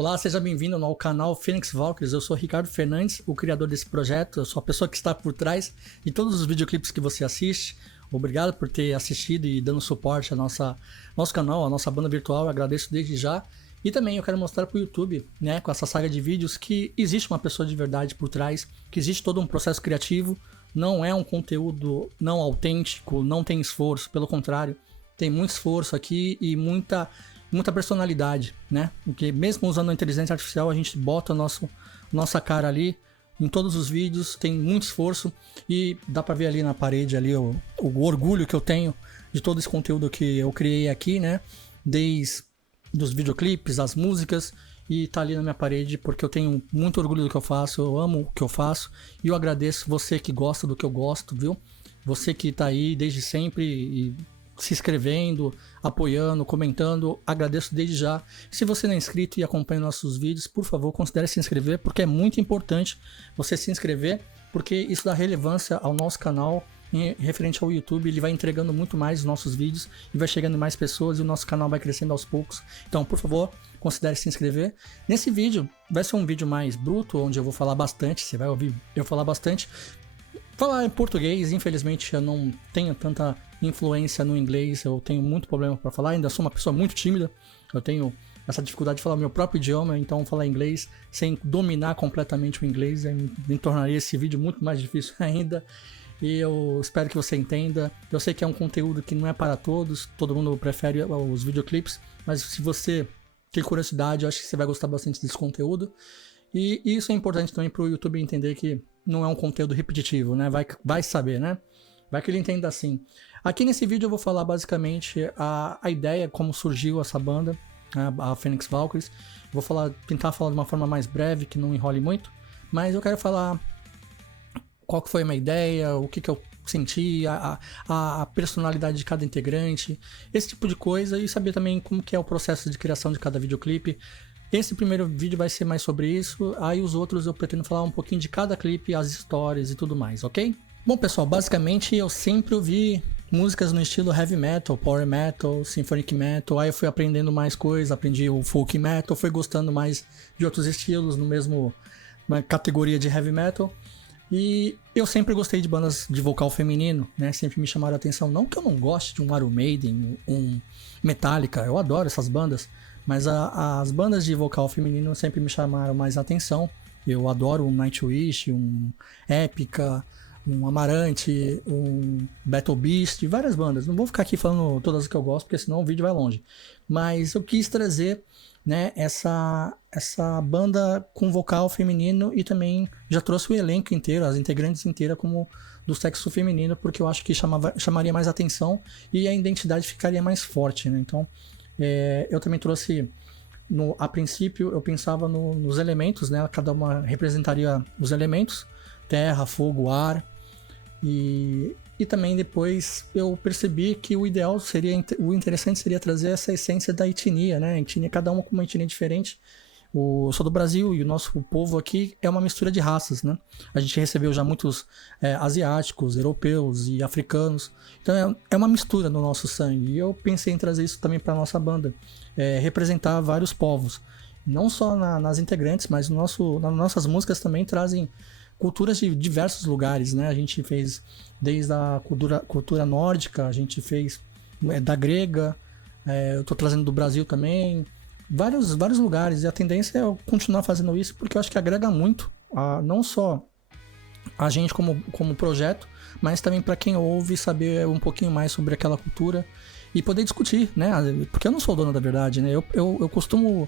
Olá, seja bem-vindo ao canal Phoenix Valkyries. Eu sou Ricardo Fernandes, o criador desse projeto. Eu sou a pessoa que está por trás de todos os videoclipes que você assiste. Obrigado por ter assistido e dando suporte ao nosso canal, à nossa banda virtual. Eu agradeço desde já. E também eu quero mostrar para o YouTube, né, com essa saga de vídeos, que existe uma pessoa de verdade por trás, que existe todo um processo criativo. Não é um conteúdo não autêntico, não tem esforço, pelo contrário, tem muito esforço aqui e muita personalidade, né? Porque mesmo usando a inteligência artificial, a gente bota nossa cara ali em todos os vídeos, tem muito esforço e dá pra ver ali na parede ali o orgulho que eu tenho de todo esse conteúdo que eu criei aqui, né? Desde dos videoclipes, as músicas, e tá ali na minha parede porque eu tenho muito orgulho do que eu faço, eu amo o que eu faço e eu agradeço você que gosta do que eu gosto, viu? Você que tá aí desde sempre e se inscrevendo, apoiando, comentando, agradeço desde já. Se você não é inscrito e acompanha nossos vídeos, por favor, considere se inscrever, porque é muito importante você se inscrever, porque isso dá relevância ao nosso canal referente ao YouTube. Ele vai entregando muito mais os nossos vídeos e vai chegando mais pessoas e o nosso canal vai crescendo aos poucos. Então, por favor, considere se inscrever. Nesse vídeo, vai ser um vídeo mais bruto, onde eu vou falar bastante, você vai ouvir eu falar bastante. Falar em português, infelizmente eu não tenho tanta influência no inglês, eu tenho muito problema para falar, ainda sou uma pessoa muito tímida, eu tenho essa dificuldade de falar o meu próprio idioma, então falar inglês sem dominar completamente o inglês me tornaria esse vídeo muito mais difícil ainda, e eu espero que você entenda. Eu sei que é um conteúdo que não é para todos, todo mundo prefere os videoclipes, mas se você tem curiosidade, eu acho que você vai gostar bastante desse conteúdo, e isso é importante também para o YouTube entender que não é um conteúdo repetitivo, né? Vai saber, né? Vai que ele entenda assim. Aqui nesse vídeo eu vou falar basicamente a ideia, como surgiu essa banda, a Phoenix Valkyries. Vou tentar falar de uma forma mais breve, que não enrole muito, mas eu quero falar qual que foi a minha ideia, o que eu senti, a personalidade de cada integrante, esse tipo de coisa, e saber também como que é o processo de criação de cada videoclipe. Esse primeiro vídeo vai ser mais sobre isso, aí os outros eu pretendo falar um pouquinho de cada clipe, as histórias e tudo mais, ok? Bom pessoal, basicamente eu sempre ouvi músicas no estilo heavy metal, power metal, symphonic metal, aí eu fui aprendendo mais coisas, aprendi o folk metal, fui gostando mais de outros estilos no mesmo categoria de heavy metal. E eu sempre gostei de bandas de vocal feminino, né? Sempre me chamaram a atenção. Não que eu não goste de um Iron Maiden, um Metallica, eu adoro essas bandas, mas as bandas de vocal feminino sempre me chamaram mais a atenção. Eu adoro um Nightwish, um Epica, um Amarante, um Battle Beast, várias bandas. Não vou ficar aqui falando todas as que eu gosto, porque senão o vídeo vai longe. Mas eu quis trazer, né, essa banda com vocal feminino e também já trouxe o elenco inteiro, as integrantes inteiras como do sexo feminino, porque eu acho que chamaria mais atenção e a identidade ficaria mais forte, né? Então, eu também trouxe, a princípio eu pensava nos elementos, né? Cada uma representaria os elementos, terra, fogo, ar, e também depois eu percebi que o interessante seria trazer essa essência da etnia, né? Cada uma com uma etnia diferente. Eu sou do Brasil e o nosso povo aqui é uma mistura de raças, né? A gente recebeu já muitos asiáticos, europeus e africanos. Então é uma mistura no nosso sangue. E eu pensei em trazer isso também para nossa banda, representar vários povos. Não só nas integrantes, mas nas nossas músicas também trazem culturas de diversos lugares, né? A gente fez desde a cultura nórdica, a gente fez da grega, eu tô trazendo do Brasil também, vários lugares, e a tendência é eu continuar fazendo isso porque eu acho que agrega muito, não só a gente como projeto, mas também para quem ouve saber um pouquinho mais sobre aquela cultura e poder discutir, né? Porque eu não sou dono da verdade, né? Eu costumo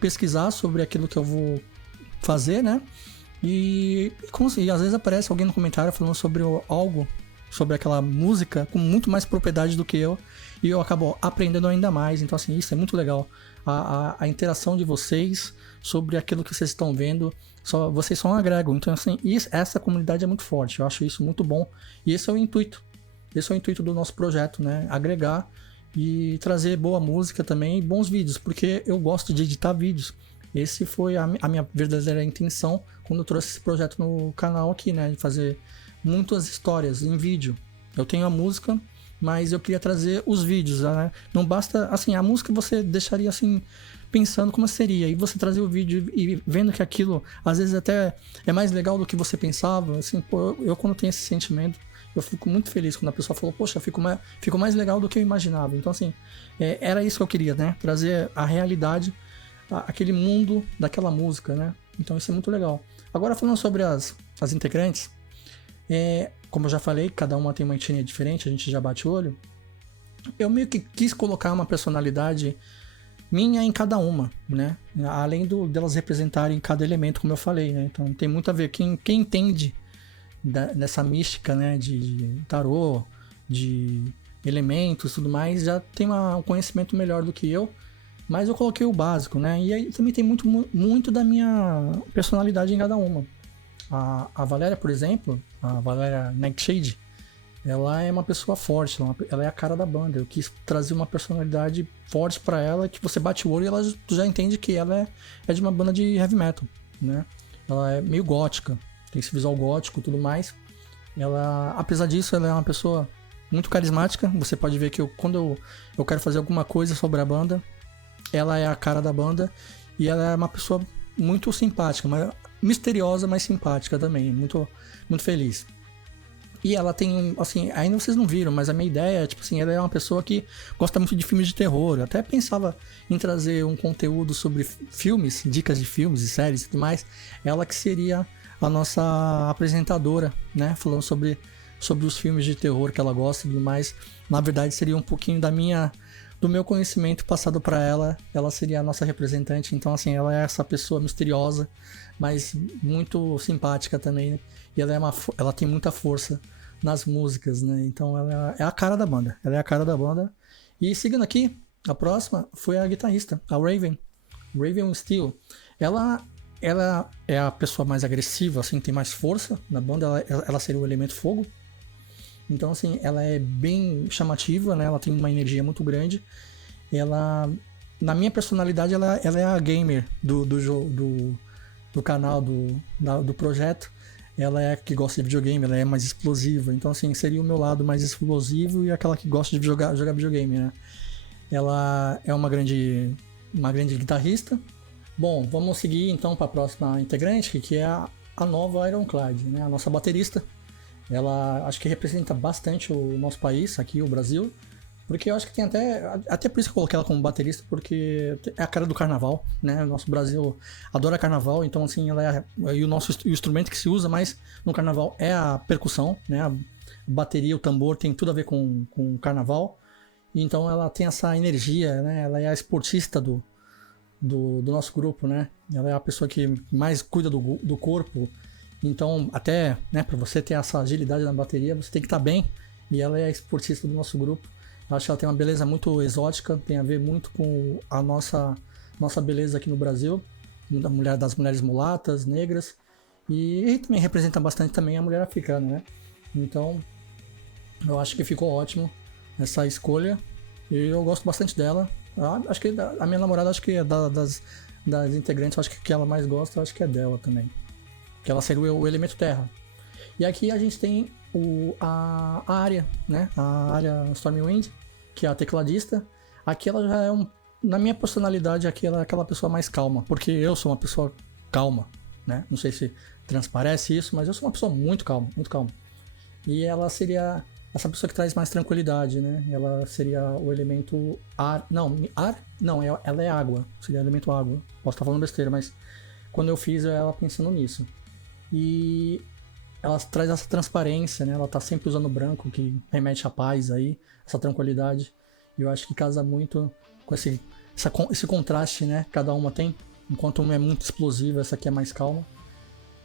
pesquisar sobre aquilo que eu vou fazer, né? E às vezes aparece alguém no comentário falando sobre algo, sobre aquela música com muito mais propriedade do que eu, e eu acabo aprendendo ainda mais. Então assim, isso é muito legal, a interação de vocês sobre aquilo que vocês estão vendo, vocês só agregam. Então assim, essa comunidade é muito forte, eu acho isso muito bom, e esse é o intuito do nosso projeto, né? Agregar e trazer boa música também e bons vídeos, porque eu gosto de editar vídeos. Esse foi a minha verdadeira intenção quando eu trouxe esse projeto no canal aqui, né? De fazer muitas histórias em vídeo. Eu tenho a música, mas eu queria trazer os vídeos, né? Não basta, assim, a música você deixaria assim, pensando como seria, e você trazer o vídeo e vendo que aquilo, às vezes até é mais legal do que você pensava, assim, pô, eu quando tenho esse sentimento, eu fico muito feliz quando a pessoa falou, poxa, ficou mais legal do que eu imaginava. Então, assim, era isso que eu queria, né? Trazer a realidade, aquele mundo daquela música, né? Então isso é muito legal. Agora falando sobre as integrantes, como eu já falei, cada uma tem uma etnia diferente, a gente já bate o olho. Eu meio que quis colocar uma personalidade minha em cada uma, né? Além delas representarem cada elemento, como eu falei, né? Então tem muito a ver. Quem entende dessa mística, né? De tarô, de elementos e tudo mais, já tem um conhecimento melhor do que eu. Mas eu coloquei o básico, né? E aí também tem muito da minha personalidade em cada uma. A Valéria, por exemplo, a Valéria Nightshade, ela é uma pessoa forte, ela é a cara da banda. Eu quis trazer uma personalidade forte pra ela, que você bate o olho e ela já entende que ela é de uma banda de heavy metal, né? Ela é meio gótica, tem esse visual gótico e tudo mais. Ela, apesar disso, ela é uma pessoa muito carismática. Você pode ver que quando eu quero fazer alguma coisa sobre a banda, ela é a cara da banda e ela é uma pessoa muito simpática, misteriosa, mas simpática também, muito, muito feliz. E ela tem, assim, ainda vocês não viram, mas a minha ideia é, tipo assim, ela é uma pessoa que gosta muito de filmes de terror. Eu até pensava em trazer um conteúdo sobre filmes, dicas de filmes e séries e tudo mais. Ela que seria a nossa apresentadora, né, falando sobre os filmes de terror que ela gosta e tudo mais. Na verdade, seria um pouquinho do meu conhecimento passado para ela. Ela seria a nossa representante. Então, assim, ela é essa pessoa misteriosa, mas muito simpática também, né? E ela tem muita força nas músicas, né? Então ela é a cara da banda. Ela é a cara da banda. E seguindo aqui, a próxima foi a guitarrista, a Raven Steele. Ela é a pessoa mais agressiva, assim, tem mais força na banda. Ela seria o elemento fogo. Então, assim, ela é bem chamativa, né? Ela tem uma energia muito grande. Ela, na minha personalidade, ela é a gamer do jogo, do canal, do projeto. Ela é a que gosta de videogame, ela é mais explosiva. Então, assim, seria o meu lado mais explosivo e aquela que gosta de jogar videogame, né? Ela é uma grande guitarrista. Bom, vamos seguir então para a próxima integrante, que é a nova Ironclad, né? A nossa baterista. Ela acho que representa bastante o nosso país, aqui, o Brasil. Porque eu acho que tem até por isso que eu coloquei ela como baterista, porque é a cara do carnaval, né? O nosso Brasil adora carnaval, então assim, e o instrumento que se usa mais no carnaval é a percussão, né? A bateria, o tambor tem tudo a ver com o carnaval. Então ela tem essa energia, né? Ela é a esportista do nosso grupo, né? Ela é a pessoa que mais cuida do corpo. Então, até, né, para você ter essa agilidade na bateria, você tem que estar bem. E ela é a esportista do nosso grupo. Eu acho que ela tem uma beleza muito exótica, tem a ver muito com a nossa beleza aqui no Brasil, das mulheres mulatas, negras, e também representa bastante também a mulher africana, né? Então, eu acho que ficou ótimo essa escolha, e eu gosto bastante dela. Acho que a minha namorada, acho que é das integrantes, acho que ela mais gosta, acho que é dela também, que ela seria o elemento terra. E aqui a gente tem a Arya, né? A Arya Stormwind, que é a tecladista. Aqui ela já é na minha personalidade, aqui ela é aquela pessoa mais calma, porque eu sou uma pessoa calma, né? Não sei se transparece isso, mas eu sou uma pessoa muito calma, muito calma. E ela seria essa pessoa que traz mais tranquilidade, né? Ela seria o elemento ar. Não, ela é água. Seria o elemento água. Posso estar falando besteira, mas quando eu fiz ela pensando nisso. E ela traz essa transparência, né? Ela tá sempre usando branco, que remete à paz aí, essa tranquilidade. E eu acho que casa muito com esse contraste, né? Cada uma tem. Enquanto uma é muito explosiva, essa aqui é mais calma.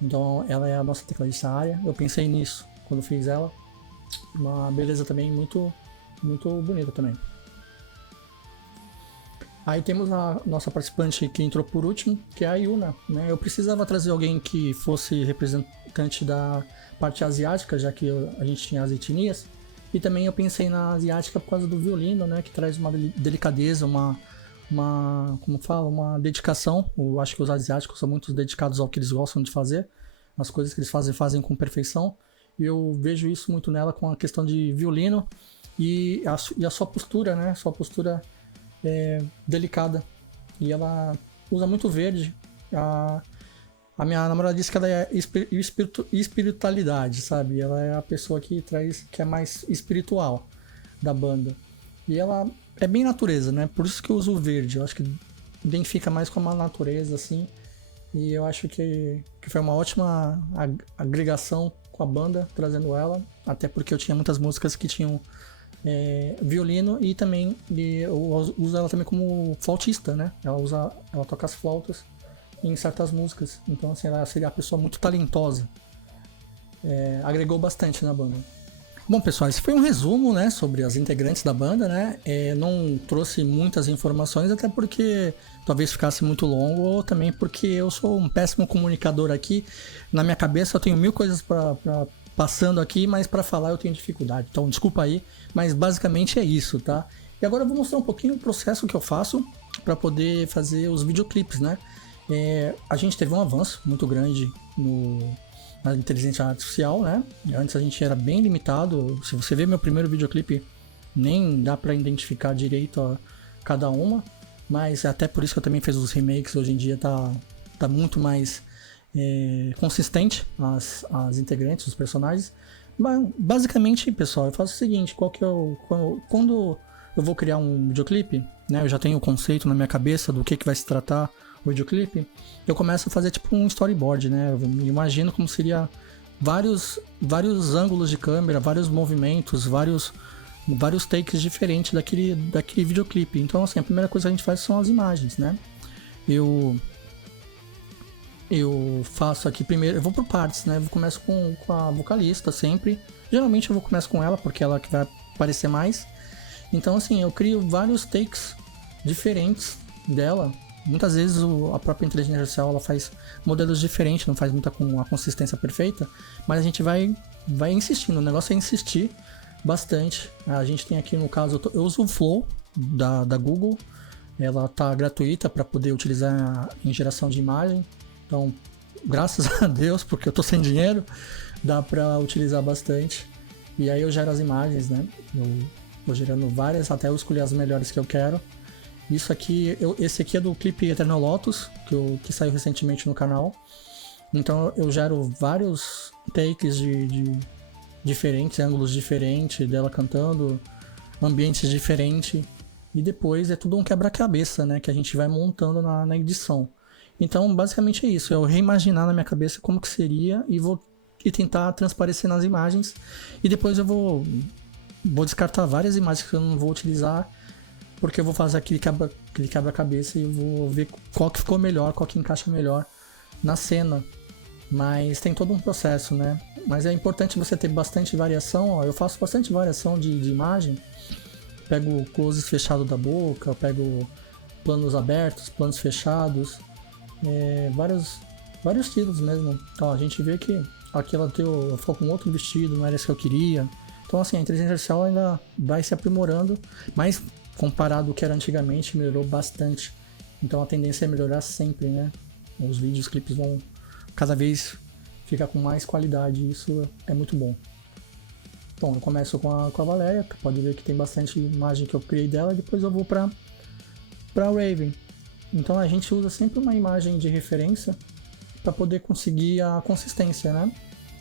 Então ela é a nossa tecladista Arya. Eu pensei nisso quando fiz ela. Uma beleza também muito, muito bonita também. Aí temos a nossa participante que entrou por último, que é a Yuna, né? Eu precisava trazer alguém que fosse representante da parte asiática, já que a gente tinha as etnias. E também eu pensei na asiática por causa do violino, né? Que traz uma delicadeza, uma dedicação. Eu acho que os asiáticos são muito dedicados ao que eles gostam de fazer. As coisas que eles fazem com perfeição. E eu vejo isso muito nela com a questão de violino. e a sua postura, né? Sua postura delicada. E ela usa muito verde. A minha namorada disse que ela é espiritualidade, sabe? Ela é a pessoa que é mais espiritual da banda. E ela é bem natureza, né? Por isso que eu uso o verde. Eu acho que identifica mais com a natureza, assim. E eu acho que foi uma ótima agregação com a banda, trazendo ela. Até porque eu tinha muitas músicas que tinham violino e também eu uso ela também como flautista, né? Ela toca as flautas em certas músicas. Então, assim, ela seria uma pessoa muito talentosa. Agregou bastante na banda. Bom, pessoal, esse foi um resumo, né, sobre as integrantes da banda, né? Não trouxe muitas informações, até porque talvez ficasse muito longo, ou também porque eu sou um péssimo comunicador aqui. Na minha cabeça eu tenho 1000 coisas passando aqui, mas para falar eu tenho dificuldade. Então, desculpa aí, mas basicamente é isso, tá? E agora eu vou mostrar um pouquinho o processo que eu faço para poder fazer os videoclipes, né? A gente teve um avanço muito grande na inteligência artificial, né? Antes a gente era bem limitado. Se você ver meu primeiro videoclipe, nem dá para identificar direito a cada uma, mas até por isso que eu também fiz os remakes. Hoje em dia tá muito mais consistente as integrantes, os personagens. Mas, basicamente, pessoal, eu faço o seguinte: quando eu vou criar um videoclipe, né? Eu já tenho o conceito na minha cabeça do que vai se tratar o videoclipe. Eu começo a fazer tipo um storyboard, né? Eu imagino como seria vários ângulos de câmera, vários movimentos, vários takes diferentes daquele videoclipe. Então, assim, a primeira coisa que a gente faz são as imagens, né? Eu faço aqui primeiro, eu vou por partes, né? Eu começo com a vocalista sempre. Geralmente eu começo com ela, porque ela que vai aparecer mais. Então, assim, eu crio vários takes diferentes dela. Muitas vezes a própria inteligência artificial ela faz modelos diferentes, não faz muita com a consistência perfeita, mas a gente vai insistindo. O negócio é insistir bastante. A gente tem aqui, no caso, eu uso o Flow da Google. Ela tá gratuita para poder utilizar em geração de imagem. Então, graças a Deus, porque eu tô sem dinheiro, dá para utilizar bastante. E aí eu gero as imagens, né? Eu vou gerando várias até eu escolher as melhores que eu quero. Isso aqui, esse aqui é do clipe Eternal Lotus, que saiu recentemente no canal. Então eu gero vários takes de diferentes, ângulos diferentes dela cantando, ambientes diferentes. E depois é tudo um quebra-cabeça, né? Que a gente vai montando na edição. Então basicamente é isso, eu reimaginar na minha cabeça como que seria e tentar transparecer nas imagens. E depois eu vou descartar várias imagens que eu não vou utilizar, porque eu vou fazer aquele quebra-cabeça e eu vou ver qual que ficou melhor, qual que encaixa melhor na cena. Mas tem todo um processo, né? Mas é importante você ter bastante variação. Ó, eu faço bastante variação de imagem. Pego closes fechados da boca, pego planos abertos, planos fechados. Vários estilos mesmo. Então a gente vê que aqui ela ficou com outro vestido, não era isso que eu queria. Então assim, a inteligência artificial ainda vai se aprimorando, mas comparado ao que era antigamente, melhorou bastante. Então a tendência é melhorar sempre, né? Os vídeos, os clipes vão cada vez ficar com mais qualidade, e isso é muito bom. Bom, eu começo com a Valéria, que pode ver que tem bastante imagem que eu criei dela, e depois eu vou para Raven. Então a gente usa sempre uma imagem de referência para poder conseguir a consistência, né?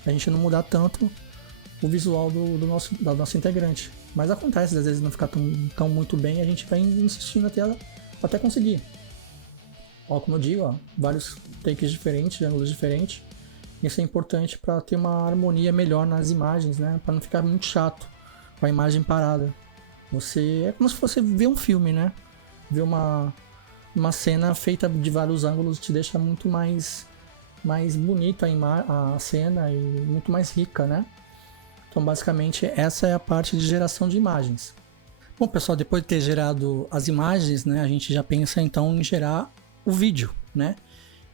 A gente não mudar tanto o visual da nossa integrante. Mas acontece, às vezes não ficar tão muito bem, a gente vai insistindo até conseguir. Ó, como eu digo, ó, vários takes diferentes, ângulos diferentes. Isso é importante para ter uma harmonia melhor nas imagens, né? Para não ficar muito chato com a imagem parada. É como se fosse ver um filme, né? Ver uma cena feita de vários ângulos te deixa muito mais bonita a cena e muito mais rica, né? Então, basicamente, essa é a parte de geração de imagens. Bom, pessoal, depois de ter gerado as imagens, né, a gente já pensa, então, em gerar o vídeo, né?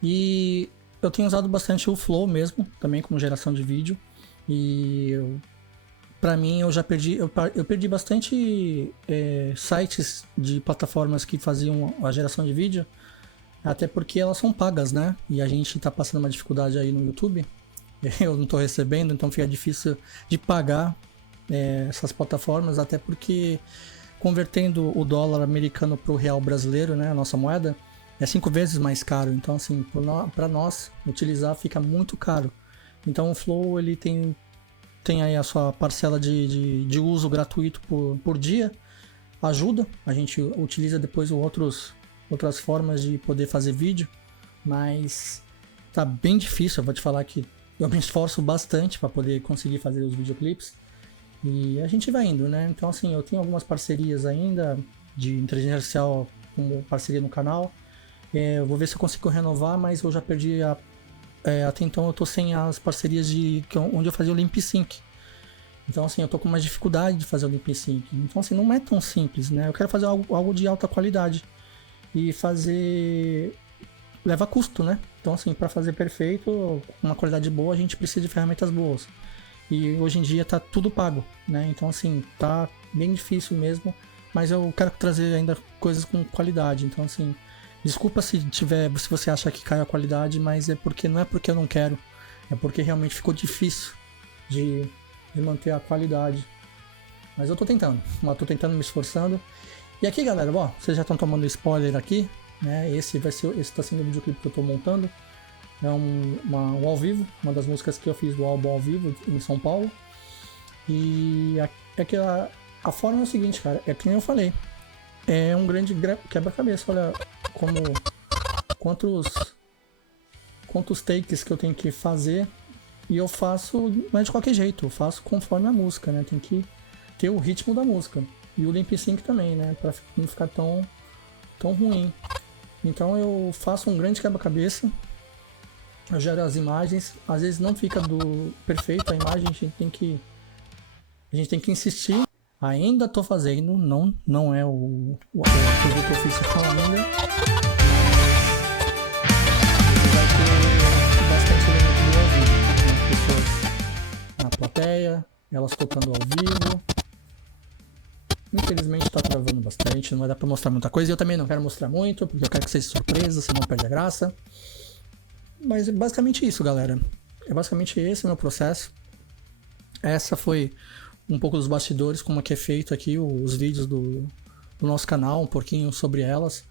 E eu tenho usado bastante o Flow mesmo, também como geração de vídeo. E, para mim, eu perdi bastante sites de plataformas que faziam a geração de vídeo, até porque elas são pagas, né? E a gente tá passando uma dificuldade aí no YouTube. Eu não estou recebendo, então fica difícil de pagar essas plataformas, até porque convertendo o dólar americano para o real brasileiro, né, a nossa moeda, é 5 vezes mais caro. Então, assim, para nós utilizar fica muito caro. Então, o Flow ele tem aí a sua parcela de uso gratuito por dia. Ajuda, a gente utiliza depois outras formas de poder fazer vídeo, mas tá bem difícil. Eu vou te falar que eu me esforço bastante para poder conseguir fazer os videoclipes e a gente vai indo, né? Então, assim, eu tenho algumas parcerias ainda de inteligência artificial como parceria no canal. Eu vou ver se eu consigo renovar, mas eu já perdi até então eu tô sem as parcerias onde eu fazia o Lip Sync. Então, assim, eu tô com mais dificuldade de fazer o Lip Sync. Então, assim, não é tão simples, né? Eu quero fazer algo de alta qualidade e fazer leva custo, né? Então, assim, para fazer perfeito, uma qualidade boa, a gente precisa de ferramentas boas. E hoje em dia tá tudo pago, né? Então, assim, tá bem difícil mesmo, mas eu quero trazer ainda coisas com qualidade. Então, assim, desculpa se você acha que caiu a qualidade, mas não é porque eu não quero, é porque realmente ficou difícil de manter a qualidade. Mas eu tô tentando, me esforçando. E aqui, galera, ó, vocês já estão tomando spoiler aqui, né? Esse tá sendo o videoclipe que eu tô montando. É um ao vivo, uma das músicas que eu fiz do álbum ao vivo em São Paulo. E a forma é o seguinte, cara, é que nem eu falei. É um grande quebra-cabeça. Olha quantos takes que eu tenho que fazer. E eu faço, não é de qualquer jeito, eu faço conforme a música, né? Tem que ter o ritmo da música. E o Lip Sync também, né? Pra não ficar tão ruim. Então eu faço um grande quebra-cabeça. Eu gero as imagens. Às vezes não fica perfeito a imagem, a gente tem que insistir. Ainda tô fazendo, não é o produto oficial ainda. Na plateia, elas tocando ao vivo. Infelizmente tá travando bastante, não vai dar pra mostrar muita coisa. E eu também não quero mostrar muito, porque eu quero que seja surpresa, senão perde a graça. Mas é basicamente isso, galera. É basicamente esse o meu processo. Essa foi um pouco dos bastidores, como é que é feito aqui os vídeos do nosso canal, um pouquinho sobre elas.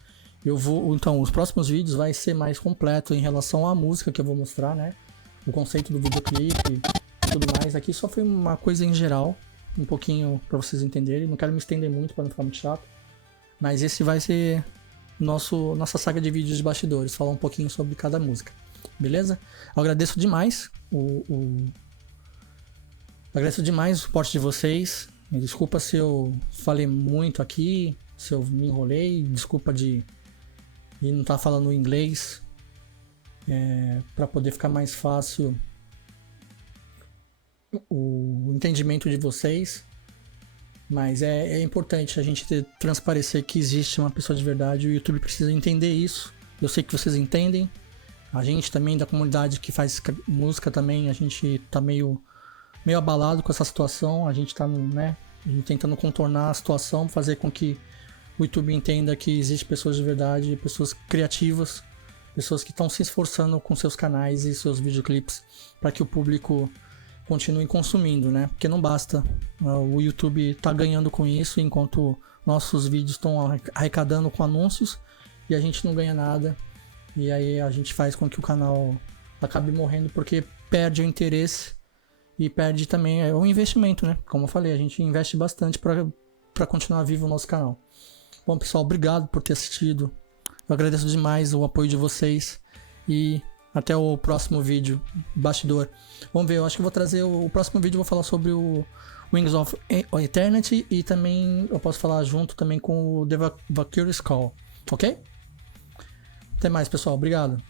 Então, os próximos vídeos vai ser mais completo em relação à música que eu vou mostrar, né? O conceito do videoclipe e tudo mais. Aqui só foi uma coisa em geral, um pouquinho para vocês entenderem. Não quero me estender muito para não ficar muito chato. Mas esse vai ser nossa saga de vídeos de bastidores, falar um pouquinho sobre cada música. Beleza? Eu agradeço demais Agradeço demais o suporte de vocês. Me desculpa se eu falei muito aqui, se eu me enrolei. Desculpa de não estar falando inglês. Para poder ficar mais fácil o entendimento de vocês. Mas é importante a gente transparecer que existe uma pessoa de verdade. O YouTube precisa entender isso. Eu sei que vocês entendem. A gente também da comunidade que faz música também, a gente tá meio abalado com essa situação. A gente tá, né, tentando contornar a situação, fazer com que o YouTube entenda que existe pessoas de verdade, pessoas criativas, pessoas que estão se esforçando com seus canais e seus videoclipes para que o público continue consumindo, né? Porque não basta o YouTube tá ganhando com isso enquanto nossos vídeos estão arrecadando com anúncios e a gente não ganha nada. E aí a gente faz com que o canal acabe morrendo porque perde o interesse e perde também o investimento, né? Como eu falei, a gente investe bastante para continuar vivo o nosso canal. Bom, pessoal, obrigado por ter assistido. Eu agradeço demais o apoio de vocês e até o próximo vídeo, bastidor. Vamos ver, eu acho que eu vou trazer o próximo vídeo, eu vou falar sobre o Wings of Eternity e também eu posso falar junto também com o The Valkyrie's Call, ok? Até mais, pessoal. Obrigado.